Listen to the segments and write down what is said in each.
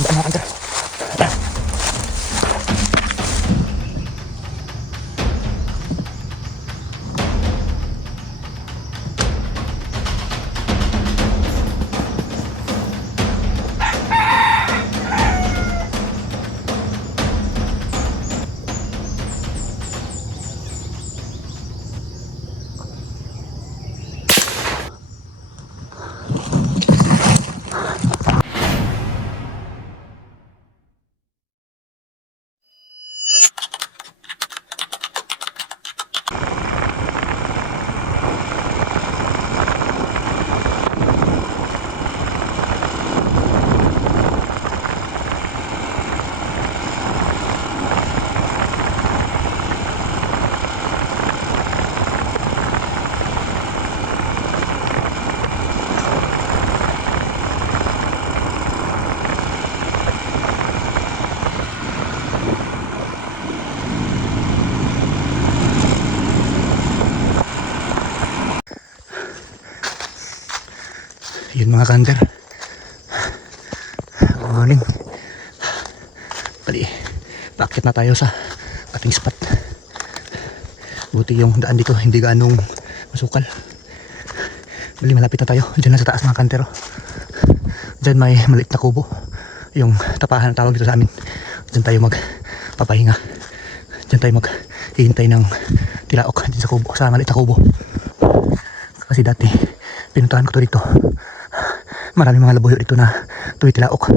Walang daan mga kanter. Yun mga kanter, good morning. Bali, paakit na tayo sa ating spot. Buti yung daan dito hindi ganong masukal. Bali, malapit na tayo. Diyan na sa taas mga kanter. Diyan may maliit na kubo, yung tapahan tawag dito sa amin. Diyan tayo magpapahinga. Diyan tayo maghihintay ng tilaok din sa kubo, sa maliit na kubo. Kasi dati pinuntahan ko to dito, maraming mga labuyo dito na tumitilaok.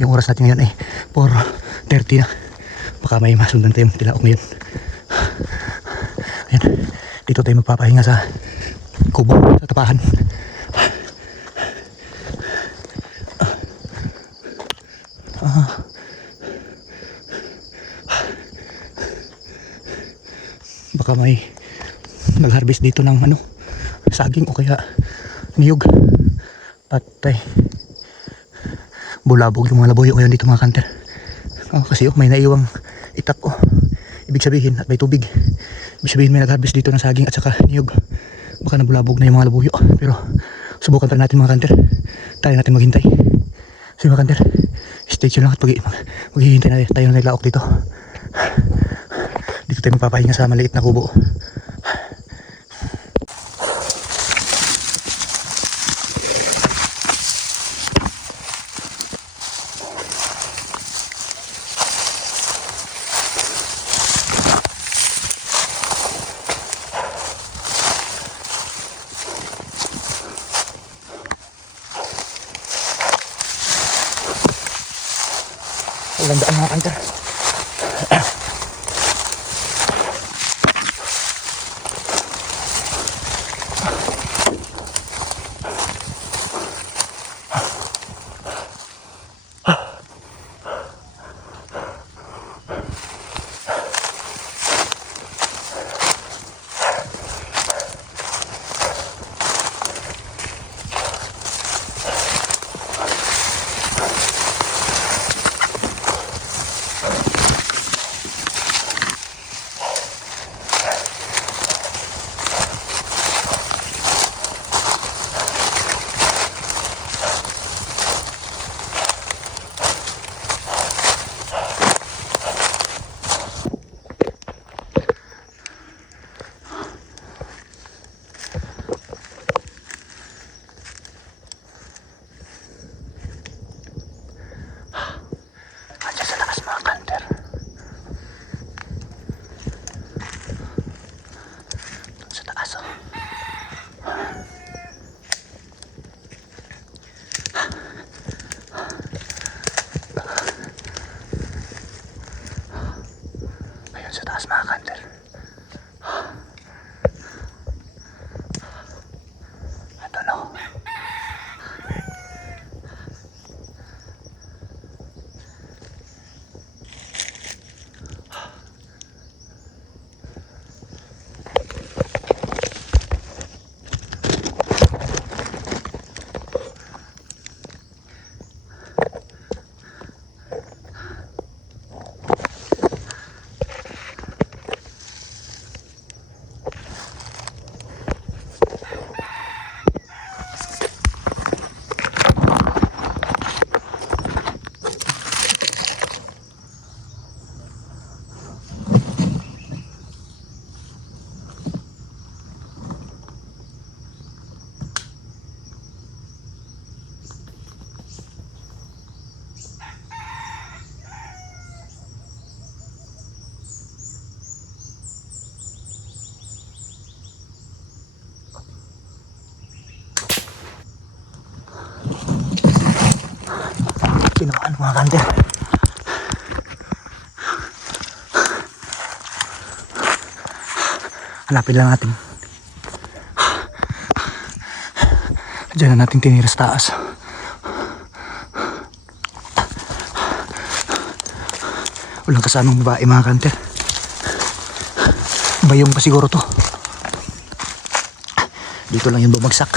Yung oras natin ngayon ay 4:30 na. Baka may masundan tayong tilaok ngayon. Ayan, dito tayo magpapahinga sa kubo, sa tapahan. Baka may nag-harvest dito ng saging o kaya niyog. Patay, bulabog yung mga labuyo ngayon dito mga kanter. Kasi may naiwang itak ibig sabihin at may tubig. Ibig sabihin may nag-harvest dito ng saging at saka niyog. Baka nabulabog na yung mga labuyo. Pero subukan pa natin mga kanter. Tayo natin maghintay. So mga kanter, stay tuned lang at maghihintay na tayo ng naglaok dito. Dito tayo magpapahinga sa maliit na kubo. Walang daan mga kanter. tinamaan mga kanter. Hanapin lang natin. Diyan na natin tinira sa taas. Walang kasamang babae mga kanter. Bayong pa siguro to. Dito lang yung bumagsak.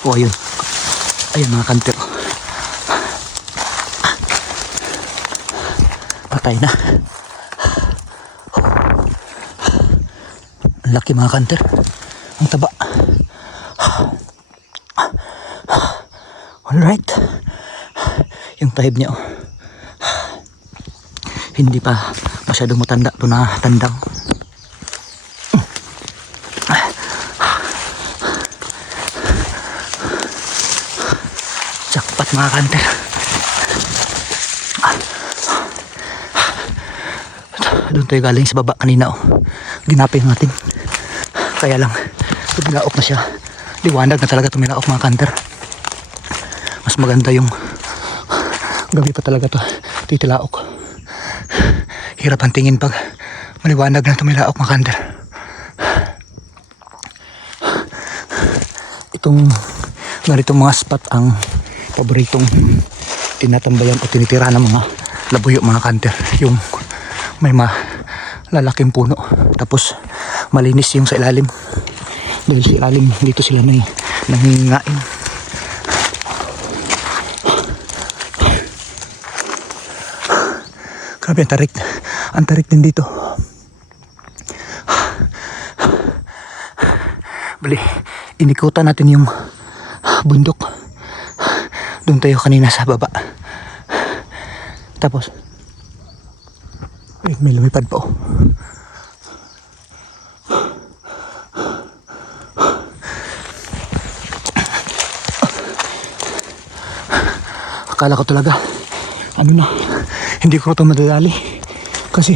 Oh, ayun. Ayun mga kanter. Patay na. Ang laki mga kanter. Ang taba. Alright. Yung type niya, oh. Hindi pa masyadong matanda. Ito na tandang. Jackpot mga kanter. Doon tayo galing sa baba kanina, oh. Ginapin natin. Kaya lang tumilaok na siya. Liwanag na talaga tumilaok mga kanter. Mas maganda yung gabi pa talaga to titilaok. Hirap ang tingin pag maliwanag na tumilaok mga kanter. Itong ganitong mga spot ang paboritong tinatambayan o tinitira ng mga labuyo mga kanter. Yung may malalaking puno tapos malinis yung sa ilalim. Dahil sa ilalim dito sila nangingain. Grabe ang tarik. Ang tarik din dito. Bali, inikutan natin yung bundok. Doon tayo kanina sa baba. Tapos may lumipad pa, oh. Akala ko talaga hindi ko ito madadali kasi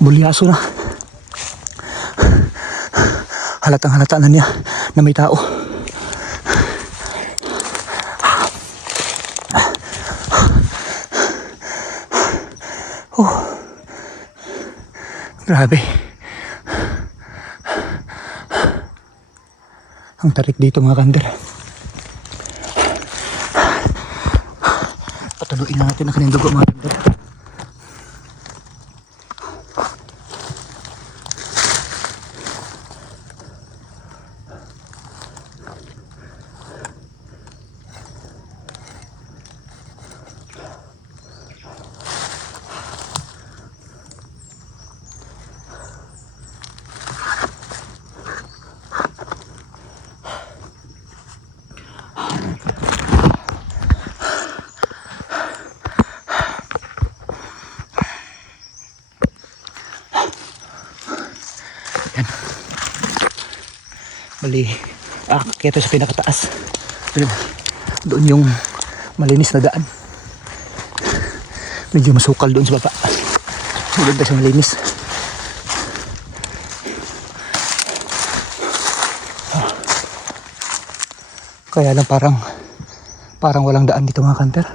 bulyaso na. Halatang halata na niya na may tao. Grabe. Ang tarik dito mga kanter. Patuloyin na natin ang kanyang dugo mga kanter. Bali, kaya ito sa pinakataas. Doon yung malinis na daan. Medyo masukal doon sa baba. Maganda siya malinis. Kaya lang parang walang daan dito mga kanter.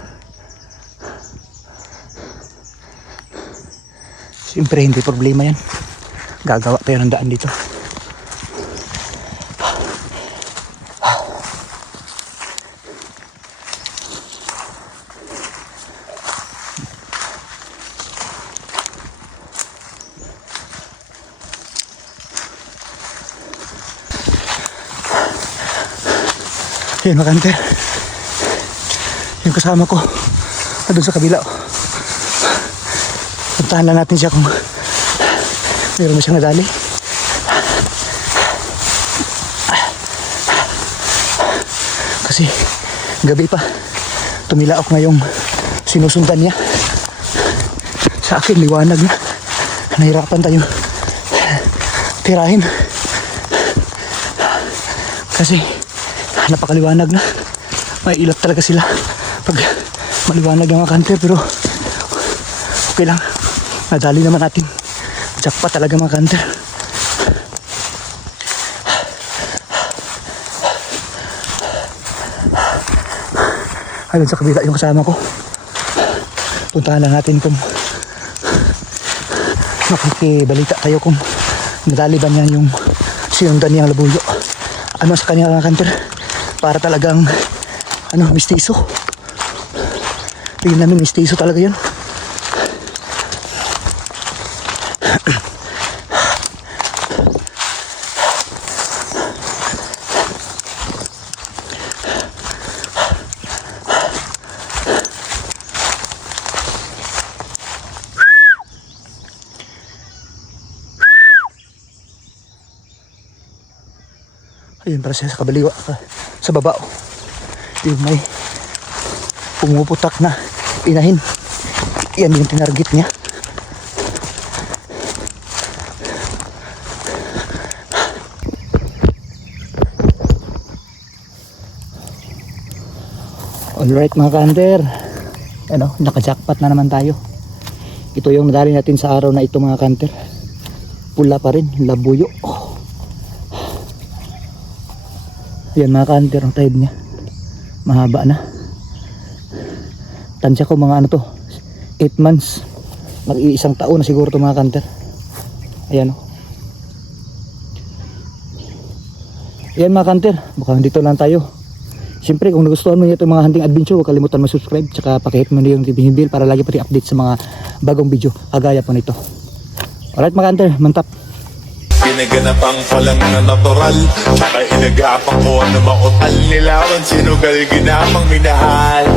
Siyempre hindi problema yan. Gagawa tayo ng daan dito. Yan mga kanter. Yung kasama ko doon sa kabila. Puntahan lang natin siya kung meron na siyang nadali. Kasi gabi pa. Tumilaok na yung sinusundan niya. Sa akin liwanag na. Nahirapan tayo tirahin. Kasi napakaliwanag na. May ilat talaga sila pag maliwanag ng mga kanter, pero okay lang. Nadali naman natin. Jackpot talaga mga kanter. Ayun sa kabila yung kasama ko. Puntahan lang natin kung makikibalita tayo kung nadali ba niya yung sinundan niyang labuyo. Ano sa kanya mga kanter? Para talagang mistiso. Tingnan namin, mistiso talaga yun. Ayun para sa kabaliwa, sa baba. Yung may pumuputak na inahin. Yan yung tinarget niya. Alright mga ka-hunter, naka-jackpot na naman tayo. Ito yung nadali natin sa araw na ito mga ka-hunter. Pula pa rin, labuyo. Yan mga ka-hunter, ang tide niya mahaba na. Tansya ko mga 8 months, mag-iisang taon na siguro ito mga ka-hunter. Ayan Ayan mga ka-hunter, baka dito lang tayo. Siyempre kung nagustuhan mo nyo itong mga hunting adventure, huwag kalimutan mag-subscribe, tsaka pakihit mo na yung notification bell para lagi pati update sa mga bagong video kagaya po nito. Alright mga ka-hunter, mantap. Ginaganapang palang na natural, tsaka inagapang ko ano makutal. Nilawan sinugal ginamang minahal.